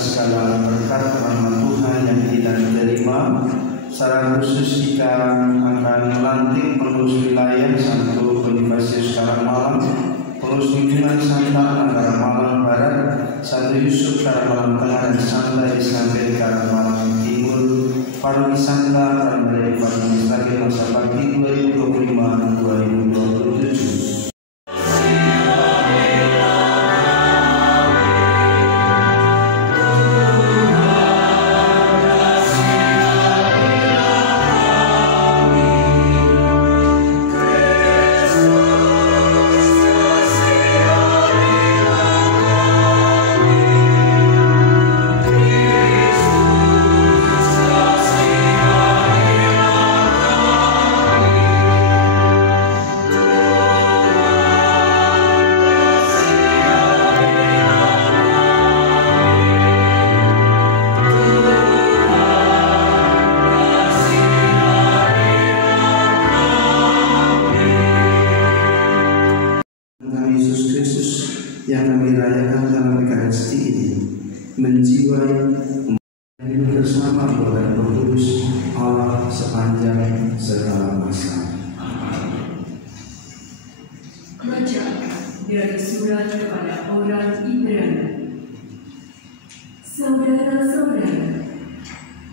atas segala berkat rahmat Tuhan yang kita terima. Secara khusus kita akan melantik pengurus wilayah Santo Bonifasius Karangmalang, pengurus lingkungan Santa Negara Malang Barat, Santo Yusuf Karangmalang Tengah, dan Santa Isabel Karangmalang Timur. Paroki Santa akan menjadi paroki sebagai masa bakti 2025-2027. Yang kami rayakan dalam Ekaristi ini menjiwai hidup bersama oleh Roh Kudus Allah sepanjang segala masa. Bacaan dari surat kepada orang Ibrani. Saudara-saudara,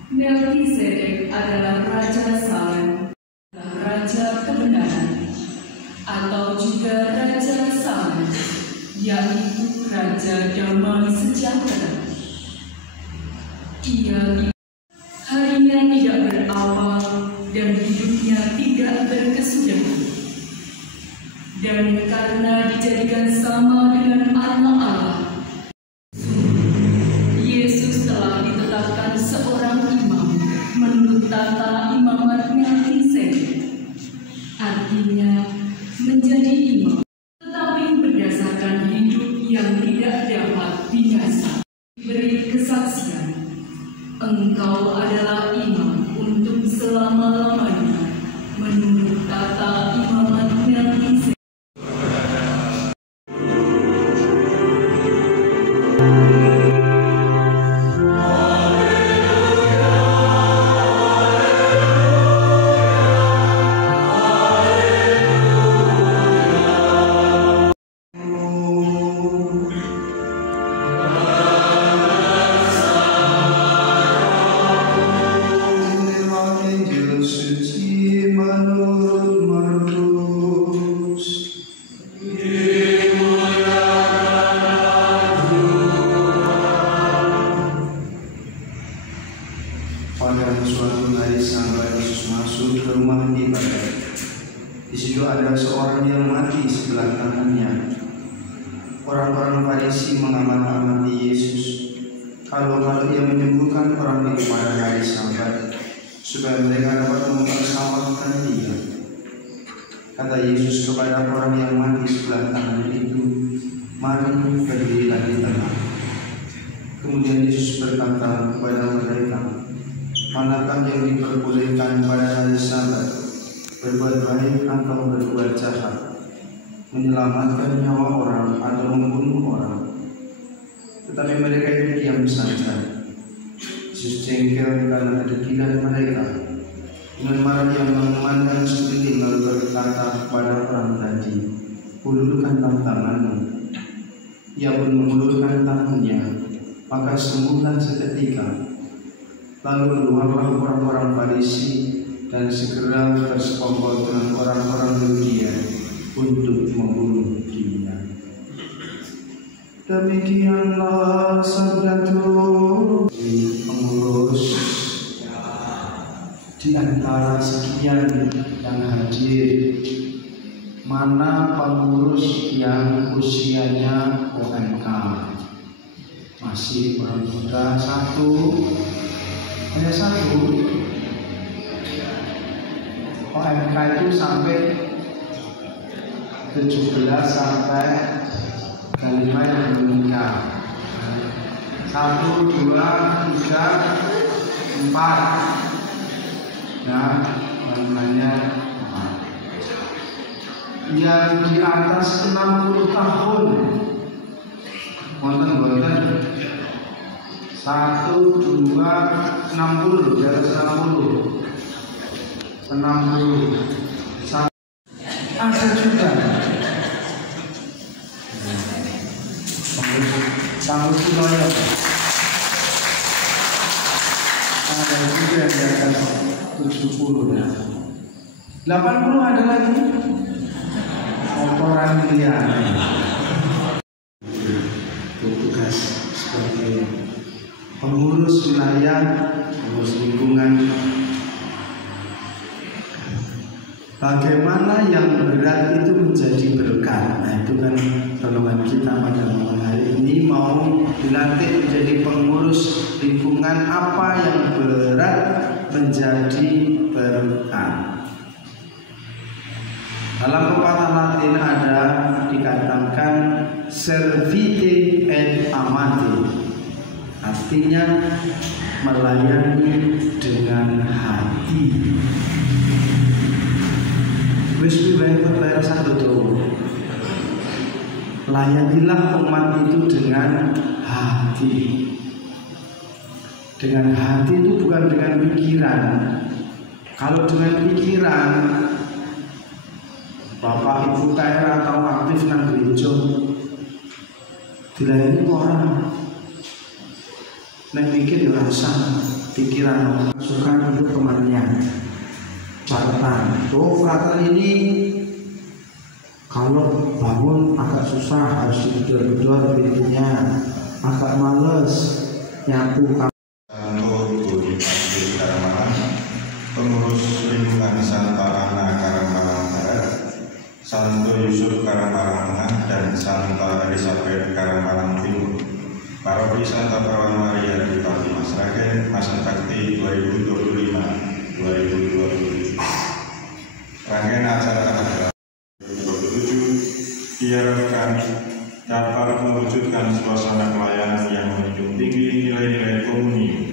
Melkisedek adalah Raja Salem, Raja Kebenaran, atau juga Raja Salem, yaitu Raja Damai Sejahtera. Ia harinya tidak berawal dan hidupnya tidak berkesudahan. Dan karena dijadikan sama dengan anak Allah, Yesus telah ditetapkan seorang imam menurut tata imamat Melkisedek, artinya menjadi imam yang tidak dapat binasa. Beri kesaksian, engkau adalah imam untuk selama-lamanya menurut tata imamat Melkisedek. Pada suatu hari sampai Yesus masuk ke rumah ibadat. Di situ ada seorang yang mati sebelah kanannya. Orang-orang Farisi mengamat-amati Yesus kalau ia menyembuhkan orang itu pada hari Sabat, supaya mereka dapat mempersalahkan dia. Kata Yesus kepada orang yang mati sebelah kanan itu, "Mari berdirilah di tengah." Kemudian Yesus berkata kepada mereka, "Manakah yang diperbolehkan pada hari Sabat, berbuat baik atau berbuat jahat, menyelamatkan nyawa orang atau membunuh orang?" Tetapi mereka itu diam saja. Yesus jengkel karena kedegilan mereka. Dengan marah Dia memandang sekeliling lalu berkata kepada orang tadi, "Ulurkanlah tanganmu." Ia pun mengulurkan tangannya, maka sembuhlah seketika. Lalu keluarlah orang-orang Farisi dan segera bersekongkol dengan orang-orang Yudea untuk membunuh dia. Demikianlah sabda Tuhan. Pengurus di antara sekian yang hadir, mana pengurus yang usianya OMK? Masih orang muda satu. Hanya satu. OMK itu sampai 17 sampai 5 yang belum nikah. 1, 2, 3, 4. Nah, namanya yang di atas 60 tahun. Wonten 1, 2, 60, di atas 60. 60. Ada juga. Sanggup loyal. Ada juga yang di atas 70 ya. 80 ada lagi. Orang liar. Tugas sebagai pengurus wilayah, pengurus lingkungan. Bagaimana yang berat itu menjadi berkah. Nah itu kan pertemuan kita pada malam hari ini, mau dilantik menjadi pengurus lingkungan. Apa yang berat menjadi berkah. Dalam pepatah Latin ada dikatakan servite et amate, artinya melayani dengan hati. Wis bayar satu tuh. Layanilah umat itu dengan hati. Dengan hati itu bukan dengan pikiran. Kalau dengan pikiran, Bapak Ibu KR atau aktif nang gereja dilayani orang. Nek mikir ya rasa pikiran suka untuk temannya. Catatan, catatan ini kalau bangun agak susah, harus digedor-gedor pintunya, agak males nyapu. Pengurus lingkungan Santa Ana Karangmalang Barat, Santo Yusuf Karangmalang Tengah, dan Santa Elizabeth Karangmalang Timur. Paroki Santa Perawan Maria di Fatima Sragen, masa bakti 2025-2027. Rangkaian acara 2027 diharapkan dapat mewujudkan suasana pelayanan yang menjunjung tinggi nilai-nilai komunium,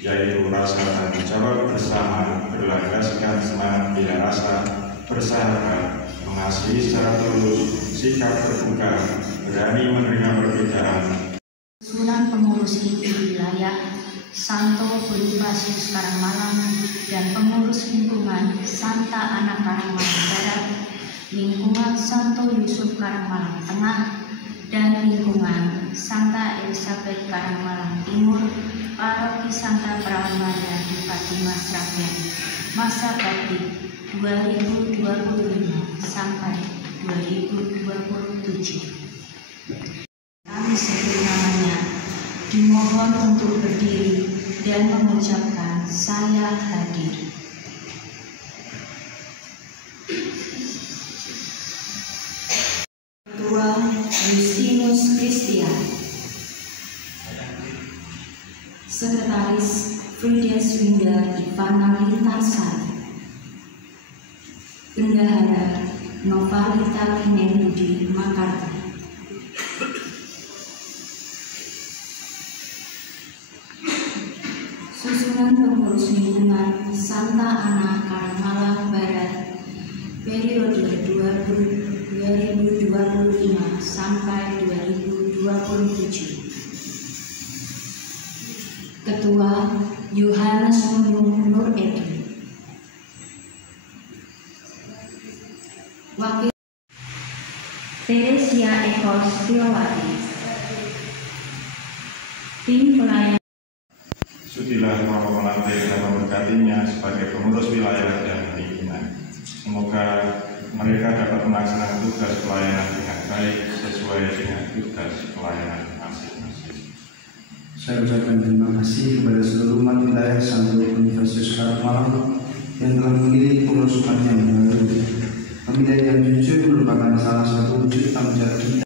yaitu rasa tanggung jawab bersama, berlandaskan semangat bela rasa, bersahabat, mengasihi secara tulus, sikap terbuka, berani menerima perbedaan. Susunan pengurus inti wilayah Santo Bonifacius Karangmalang dan pengurus lingkungan Santa Ana Karangmalang Barat, lingkungan Santo Yusuf Karangmalang Tengah, dan lingkungan Santa Elizabeth Karangmalang Timur, Paroki Santa Perawan Maria di Fatima Sragen, masa bakti 2025 sampai 2027. Kami sebut namanya dimohon untuk berdiri dan mengucapkan saya hadir. Ketua Justinus Christian, Sekretaris Frides Winda Ivana Lintarsari, Bendahara Novalita Kinembudi Makarta, susunan pengurus lingkungan Santa Ana Karangmalang Barat periode 2025 sampai 2027. Ketua Yohanes Nunung Nur Edi, Wakil Teresia Eko Setiawati, tim pelayan. Sudilah mau melantik dan memberkatinya sebagai pengurus wilayah dan lingkungan. Semoga mereka dapat melaksanakan tugas pelayanan dengan baik sesuai dengan tugas pelayanan masing-masing. Saya ucapkan terima kasih kepada seluruh umat wilayah Santo Bonifacius Karangmalang yang telah memilih pengurus umat yang baru. Pemilihan yang jujur merupakan salah satu wujud tanggung jawab kita,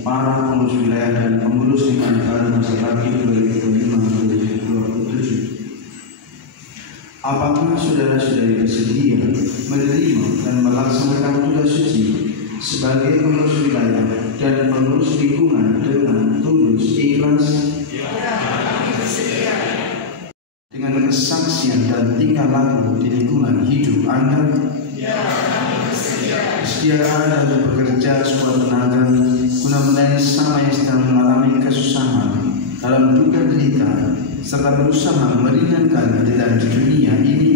para pengurus wilayah dan pengurus lingkungan baru masa bakti 2025-2027. Apakah saudara-saudari bersedia menerima dan melaksanakan tugas suci sebagai pengurus wilayah dan pengurus lingkungan dengan tulus, ikhlas, dengan kesaksian dan tingkah laku di lingkungan hidup Anda? Kesediaan dan bekerja sekuat tenaga guna melayani sesama yang sedang mengalami kesusahan dalam duka derita serta berusaha meringankan penderitaan di dunia ini.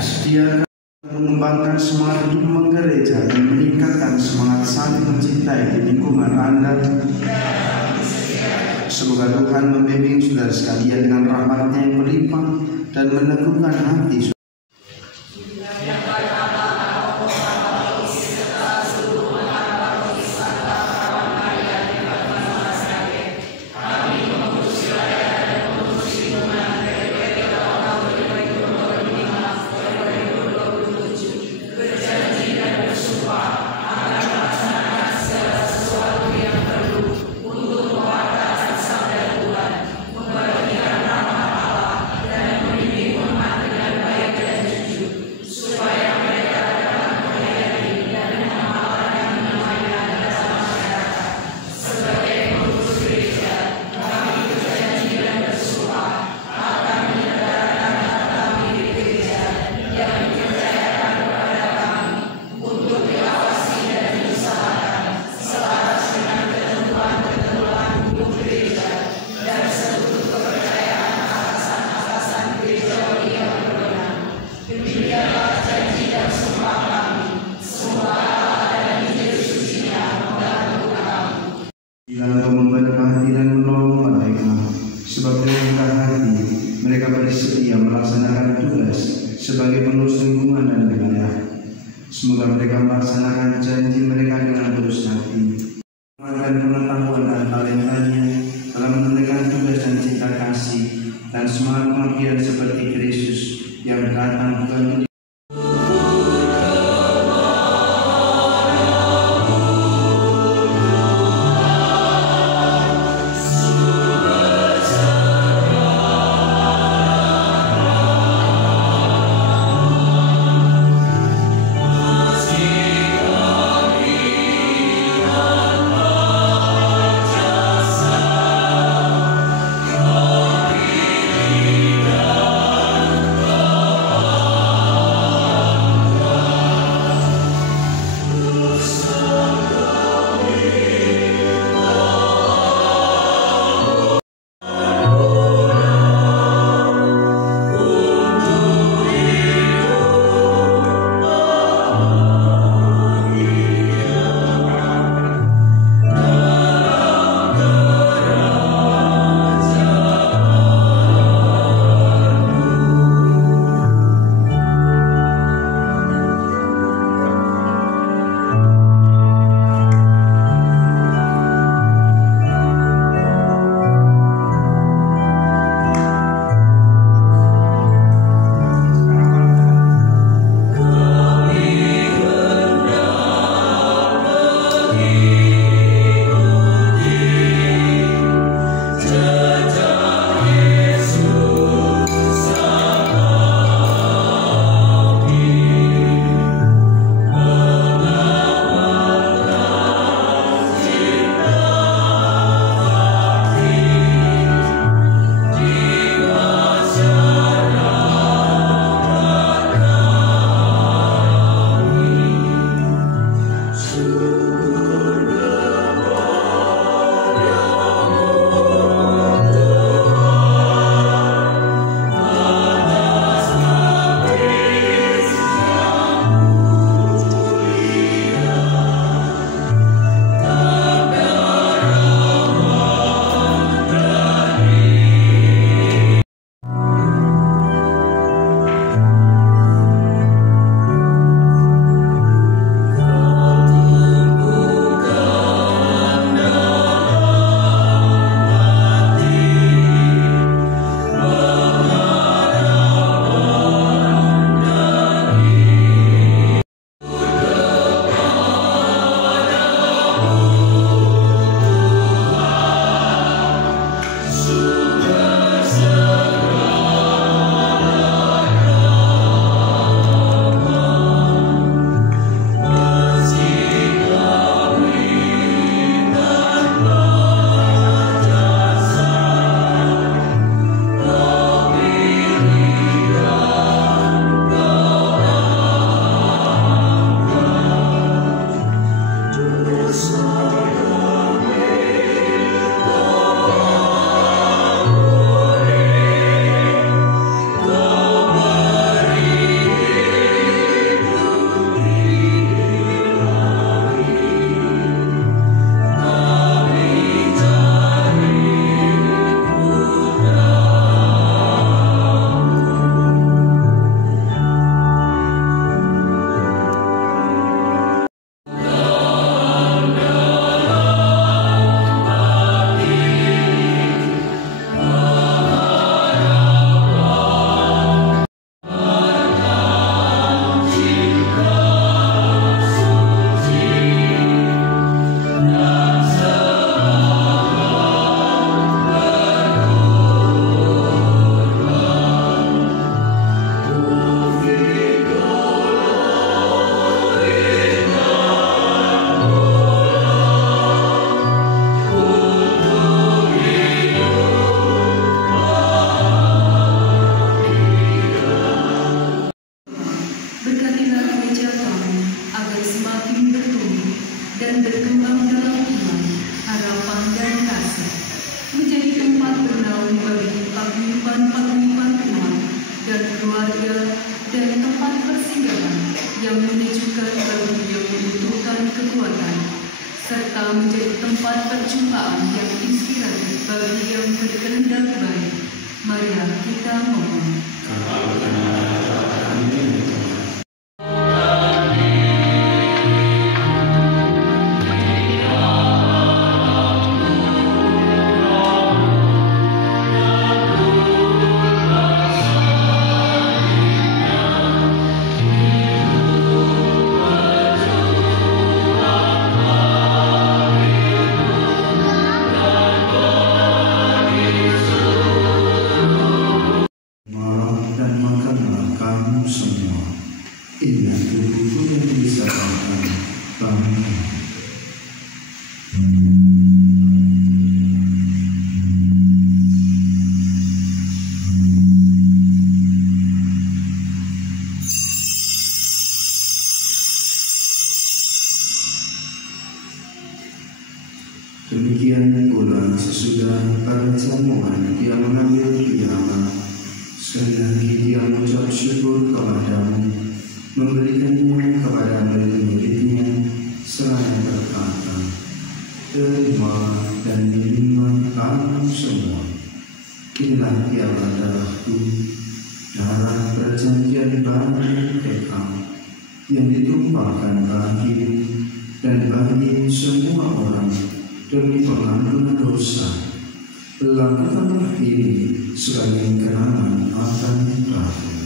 Setiakan mengembangkan semangat hidup menggereja dan meningkatkan semangat saling mencintai di lingkungan Anda. Semoga Tuhan membimbing saudara sekalian dengan rahmat-Nya yang berlimpah dan meneguhkan hati. Engkau memberkati hati dan menolong mereka, sebab dengan rendah hati mereka bersedia melaksanakan tugas sebagai pengurus lingkungan dan wilayah. Semoga mereka melaksanakan janji mereka dengan tulus hati, menggunakan pengetahuan dan talentanya dalam menunaikan tugas dan cinta kasih dan semangat pengabdian seperti Kristus yang datang bukan menjadi tempat perjumpaan yang inspiratif bagi yang berkehendak baik. Mari kita mohon. Inilah tubuhku yang disatakan kamu. Demikian pula sesudah para jamuan dia mengambil piala, sekali lagi dia mengucap syukur kepadamu, memberikannya kepada murid-muridnya, seraya berkata, terima dan minumlah kamu semua. Inilah piala darahku, darah perjanjian baru kekal, yang ditumpahkan bagimu dan bagi semua orang demi pengampunan dosa. Lakukanlah ini sebagai kenangan akan aku.